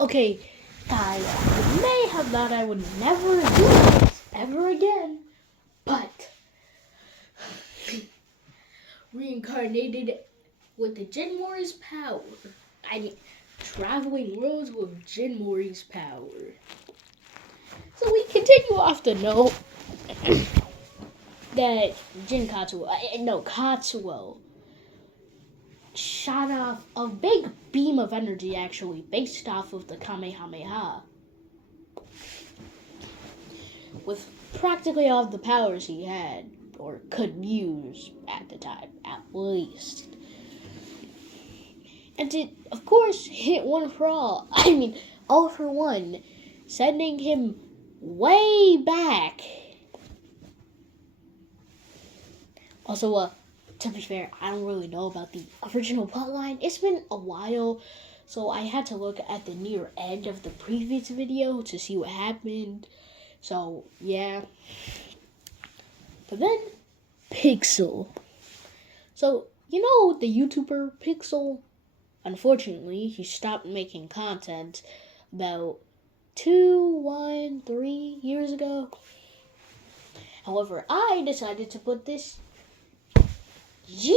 Okay, guys, you may have thought I would never do this ever again, but reincarnated with the Jin Mori's power. I mean, traveling worlds with Jin Mori's power. So we continue off the note that Katsuo shot off a big beam of energy, actually, based off of the Kamehameha. With practically all of the powers he had, or could use at the time, at least. And it, of course, hit one for all. I mean, all for one, sending him way back. Also, to be fair, I don't really know about the original plotline. It's been a while, so I had to look at the near end of the previous video to see what happened. So, yeah. But then, Pixel. So, you know the YouTuber Pixel? Unfortunately, he stopped making content about 3 years ago. However, I decided to put this G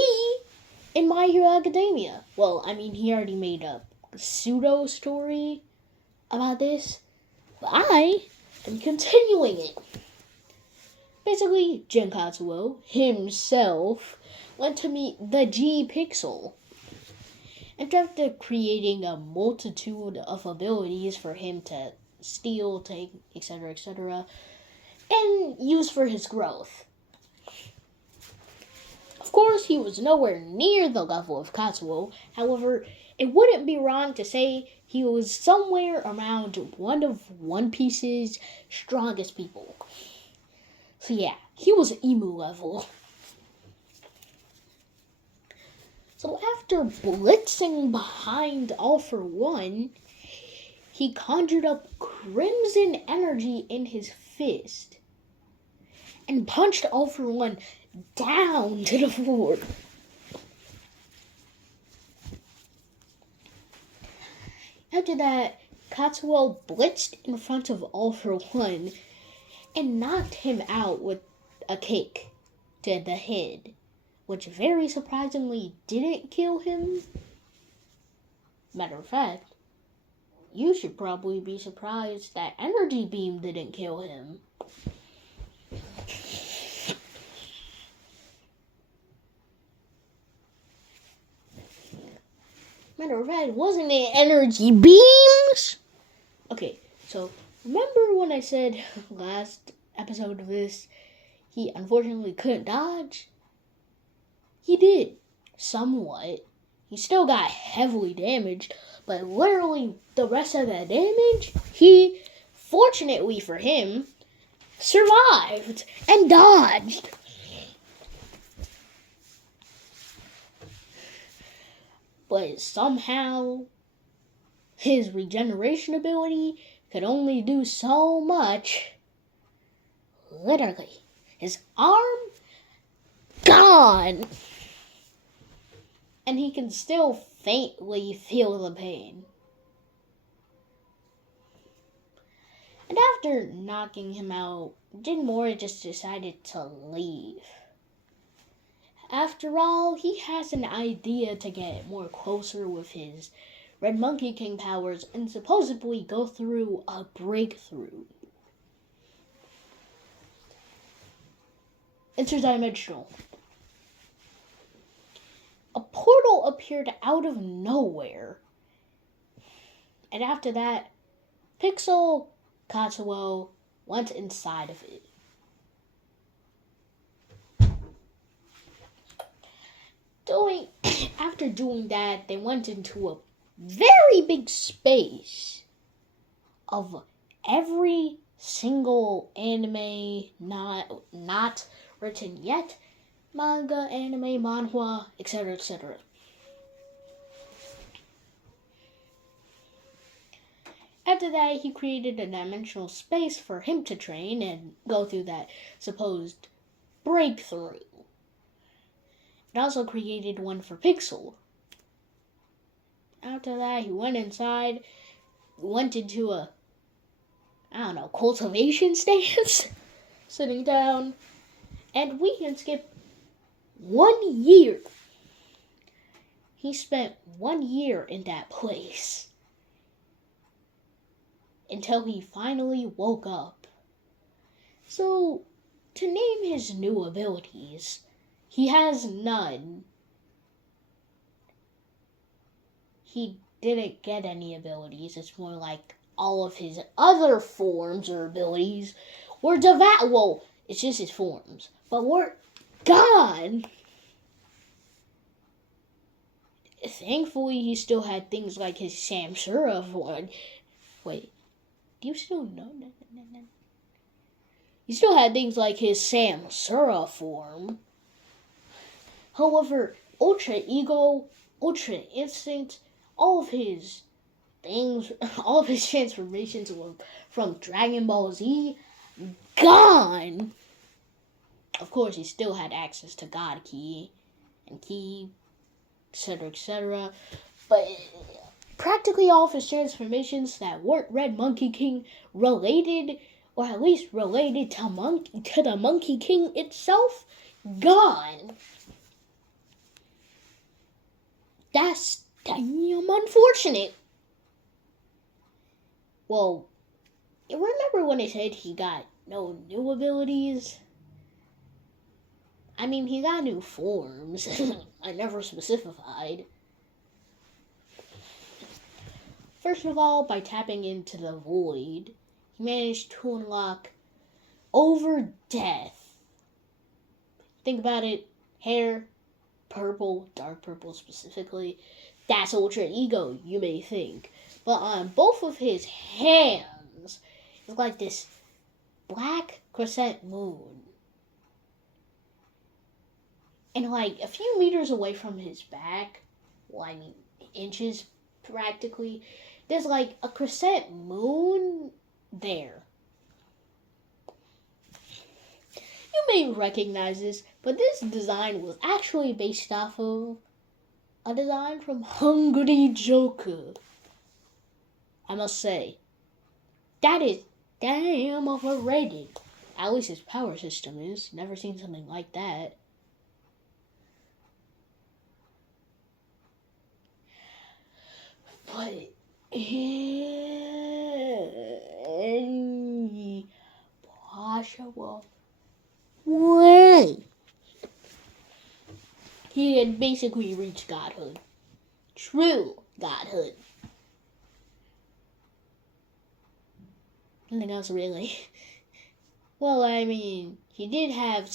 in My Hero Academia. Well, I mean, he already made a pseudo story about this, but I am continuing it. Basically, Jin Katsuo himself went to meet the G Pixel. And after creating a multitude of abilities for him to steal, take, etc., and use for his growth. Of course, he was nowhere near the level of Katsuo. However, it wouldn't be wrong to say he was somewhere around one of One Piece's strongest people. So yeah, he was Emu level. So after blitzing behind All for One, he conjured up crimson energy in his fist and punched All for One down to the floor. After that, Katsuo blitzed in front of All for One and knocked him out with a kick to the head, which very surprisingly didn't kill him. Matter of fact, you should probably be surprised that energy beam didn't kill him. Matter of fact, wasn't it energy beams? Okay, so remember when I said last episode of this, he unfortunately couldn't dodge? He did, somewhat. He still got heavily damaged, but literally the rest of that damage, he, fortunately for him, survived and dodged. But somehow, his regeneration ability could only do so much. Literally, his arm gone. And he can still faintly feel the pain. And after knocking him out, Jin Mori just decided to leave. After all, he has an idea to get more closer with his Red Monkey King powers and supposedly go through a breakthrough. Interdimensional. A portal appeared out of nowhere. And after that, Pixel Katsuo went inside of it. After doing that, they went into a very big space of every single anime not written yet, manga, anime, manhwa, etc. After that, he created a dimensional space for him to train and go through that supposed breakthrough. It also created one for Pixel. After that, he went inside. went into a, cultivation stance, sitting down, and we can skip 1 year. He spent 1 year in that place until he finally woke up. So, to name his new abilities, he has none. He didn't get any abilities. It's more like all of his other forms or abilities were well, it's just his forms, but were gone. Thankfully, he still had things like his Samsura form. Wait, do you still know? No. He still had things like his Samsura form. However, Ultra Ego, Ultra Instinct, all of his things, all of his transformations were from Dragon Ball Z, gone. Of course, he still had access to God Ki and Ki, etc. But practically all of his transformations that weren't Red Monkey King related, or at least related to the Monkey King itself, gone. That's damn unfortunate. Well, remember when I said he got no new abilities? I mean, he got new forms. I never specified. First of all, by tapping into the void, he managed to unlock Over Death. Think about it. Hair, purple, dark purple specifically. That's Ultra Ego, you may think. But on both of his hands, it's like this black crescent moon. And like a few meters away from his back, well, I mean inches practically, there's like a crescent moon there. You may recognize this, but this design was actually based off of a design from Hungry Joker. I must say, that is damn overrated. At least his power system is. Never seen something like that. But any possible way he had basically reached godhood. True godhood. Nothing else really. Well, I mean, he did have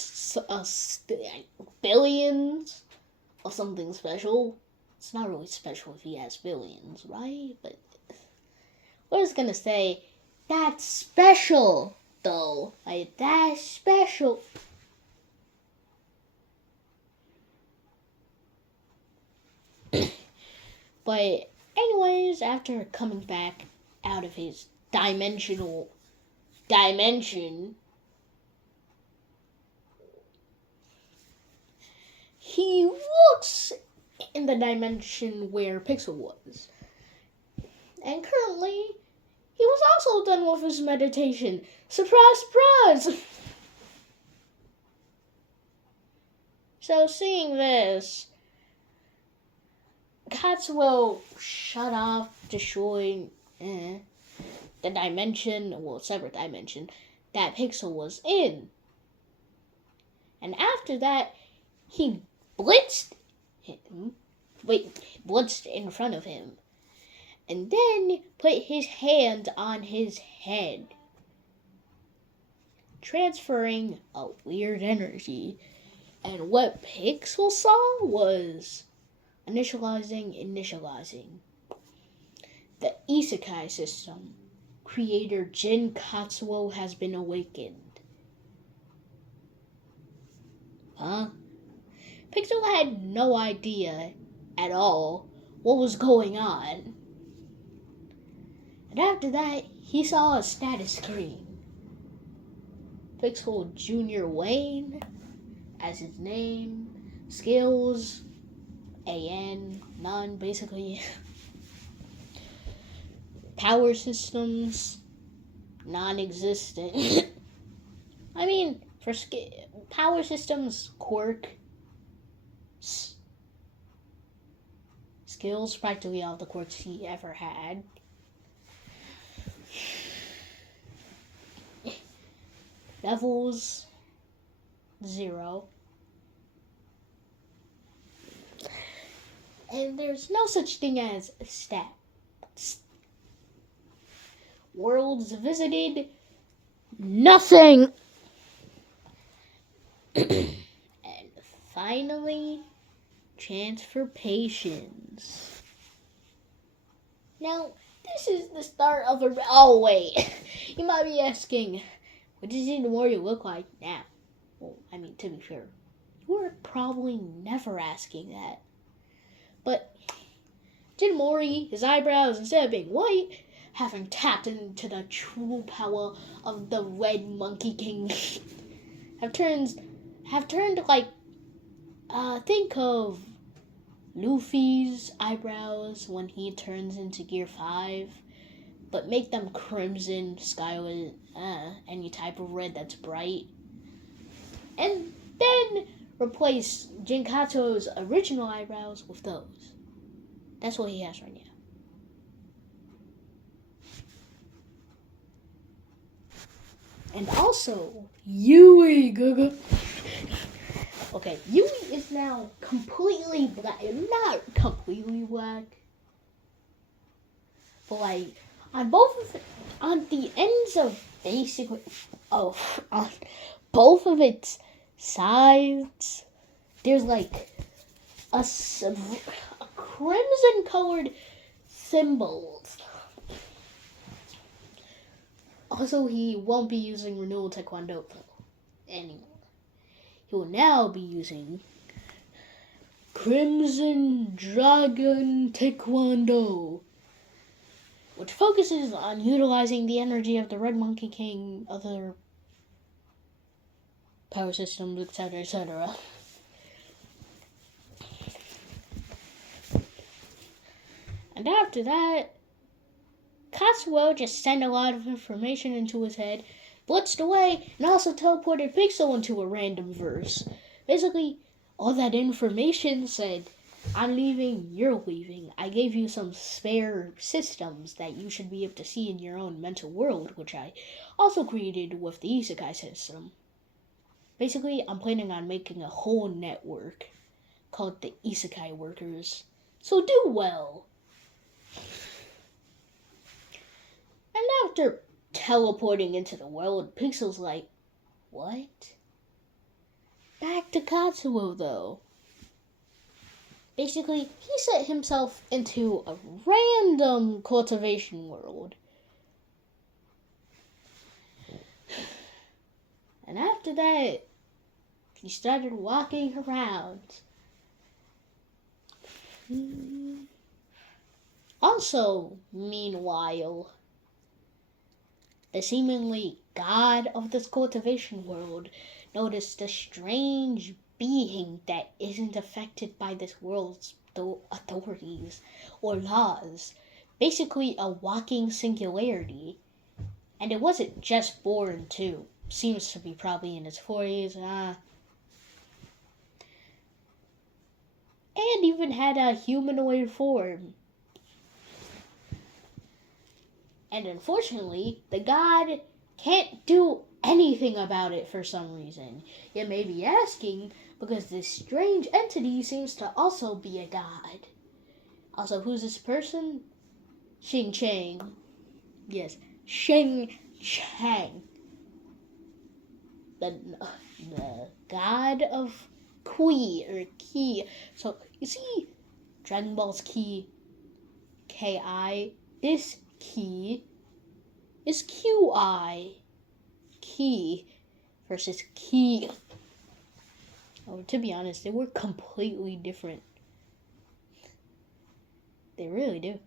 billions of something special. It's not really special if he has billions, right? But we're just gonna say that's special, though. Like, that's special. But anyways, after coming back out of his dimension, he looks in the dimension where Pixel was. And currently, he was also done with his meditation. Surprise, surprise! So seeing this, Katsuo shut off, destroying the dimension, well, separate dimension, that Pixel was in. And after that, he blitzed in front of him. And then put his hand on his head, transferring a weird energy. And what Pixel saw was initializing. The Isekai system. Creator Jin Katsuo has been awakened. Huh? Pixel had no idea at all what was going on. And after that, he saw a status screen. Pixel Jr. Wayne, as his name, skills, AN, none, basically. Power systems, non-existent. I mean, for power systems, quirk, skills, practically all the quirks he ever had. Levels, 0. And there's no such thing as stats. Worlds visited, nothing. And finally, transformations. Now, this is the start of a... Oh, wait. You might be asking, what does Jin Mori look like now? Well, I mean, to be fair, you were probably never asking that. But Jin Mori, his eyebrows, instead of being white, having tapped into the true power of the Red Monkey King, have turned like, think of Luffy's eyebrows when he turns into Gear 5, but make them crimson, scarlet, any type of red that's bright. And then replace Jinkato's original eyebrows with those. That's what he has right now. And also, Yui, Gugu. Okay, Yui is now completely black. Not completely black. But like, on the ends of basically, on both of its sides, there's like a crimson colored symbols. Also, he won't be using Renewal Taekwondo anymore. He will now be using Crimson Dragon Taekwondo, which focuses on utilizing the energy of the Red Monkey King, other power systems, etc., etc. And after that, Katsuo just sent a lot of information into his head, blitzed away, and also teleported Pixel into a random verse. Basically, all that information said, I'm leaving, you're leaving. I gave you some spare systems that you should be able to see in your own mental world, which I also created with the Isekai system. Basically, I'm planning on making a whole network called the Isekai Workers. So do well. And after teleporting into the world, Pixel's like, what? Back to Katsuo, though. Basically, he set himself into a random cultivation world. And after that, he started walking around. Also, meanwhile, the seemingly god of this cultivation world noticed a strange being that isn't affected by this world's authorities or laws. Basically a walking singularity. And it wasn't just born too. Seems to be probably in his 40s. And even had a humanoid form. And unfortunately, the god can't do anything about it for some reason. You may be asking, because this strange entity seems to also be a god. Also, who's this person? Xing Chang. Yes, Xing Chang. The god of Qui, or Ki. So, you see, Dragon Ball's Ki, Ki, this Ki is Qi. Ki versus Ki. Oh, to be honest, they were completely different. They really do.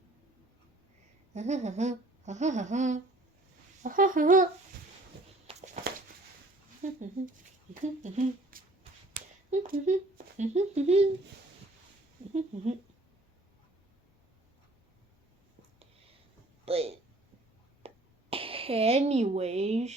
But Anyways,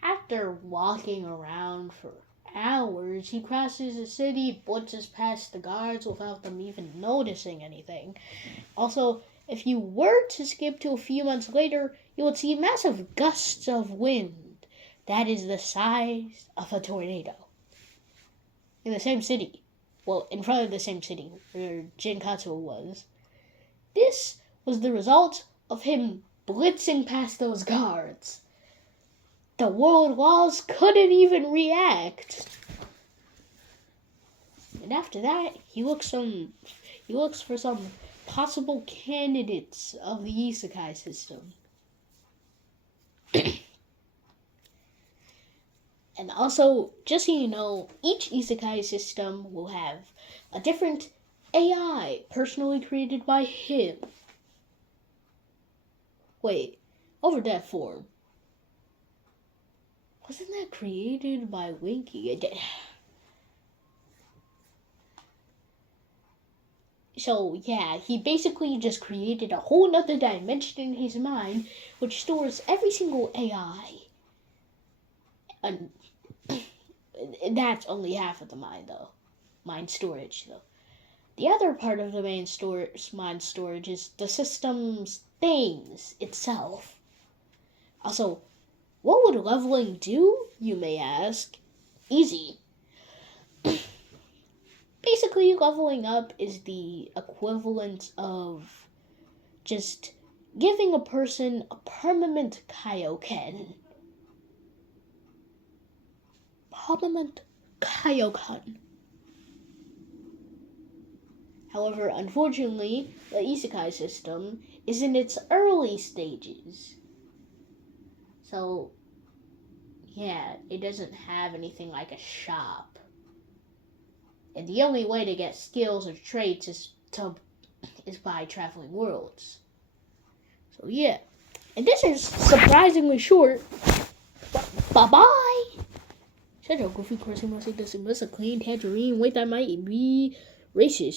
after walking around for hours, he crosses the city, blitzes past the guards without them even noticing anything. Also, if you were to skip to a few months later, you would see massive gusts of wind that is the size of a tornado in the same city. Well, in front of the same city where Jin Katsuo was. This was the result of him blitzing past those guards. The world laws couldn't even react. And after that, he looks for some possible candidates of the Isekai system. And also, just so you know, each Isekai system will have a different AI personally created by him. Wait, over that form. Wasn't that created by Winky? So, yeah, he basically just created a whole nother dimension in his mind, which stores every single AI. And that's only half of the mind, though. Mind storage, though. The other part of the mind storage is the system's things itself. Also, what would leveling do, you may ask? Easy. Basically, leveling up is the equivalent of just giving a person a permanent Kaioken. Permanent Kaioken. However, unfortunately, the Isekai system is in its early stages. So, yeah, it doesn't have anything like a shop. And the only way to get skills or traits is by traveling worlds. So, yeah. And this is surprisingly short. Bye-bye! Such a goofy person must eat this. It must a clean tangerine. Wait, that might be racist.